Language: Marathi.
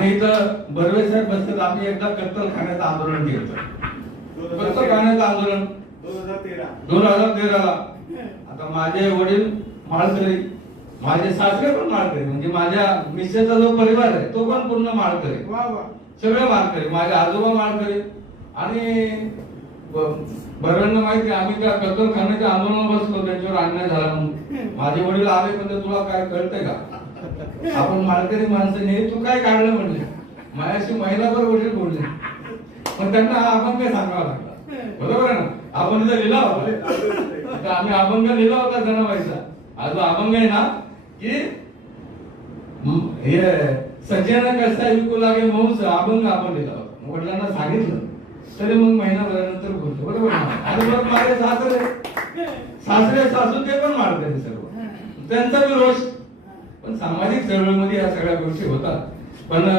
आणि इथं बर्वे साहेब बसतात. आम्ही एकदा कत्तलखान्याचं आंदोलन केलं. कत्तलखान्याचं आंदोलन 2013ला. आता माझे वडील माळकरी, माझे सासरे पण माळकरी, म्हणजे माझ्या मिसेसचा जो परिवार आहे तो पण पूर्ण माळकरी, सगळे माळकरी. माझे आजोबा माळकरी. आणि बर्वेंना माहिती आम्ही त्या कत्तलखान्याच्या आंदोलनात बसलो, त्यांच्यावर अन्याय झाला म्हणून. माझे वडील आले म्हणजे तुला काय कळतंय का, आपण माळकरी माणसं नाही, तू काय काढलं म्हणले. माझ्याशी महिलाभर वडील बोलले, पण त्यांना हा अभंग सांगावा लागला. बरोबर आहे ना. आपण इथं लिहिला होता, आम्ही अभंग लिहिला होता जनाबाईचा. आज अभंग आहे ना की हे सज्जन कसा विकू लागे मौस, अभंग आपण लिहिला होता. वडिलांना सांगितलं तरी मग महिनाभरानंतर बोलतो. बरोबर ना. आणि मग माझे सासरे सासू ते पण माळकरी सर्व, त्यांचा बी रोष. पण सामाजिक चळवळीमध्ये या सगळ्या गोष्टी होतात. पण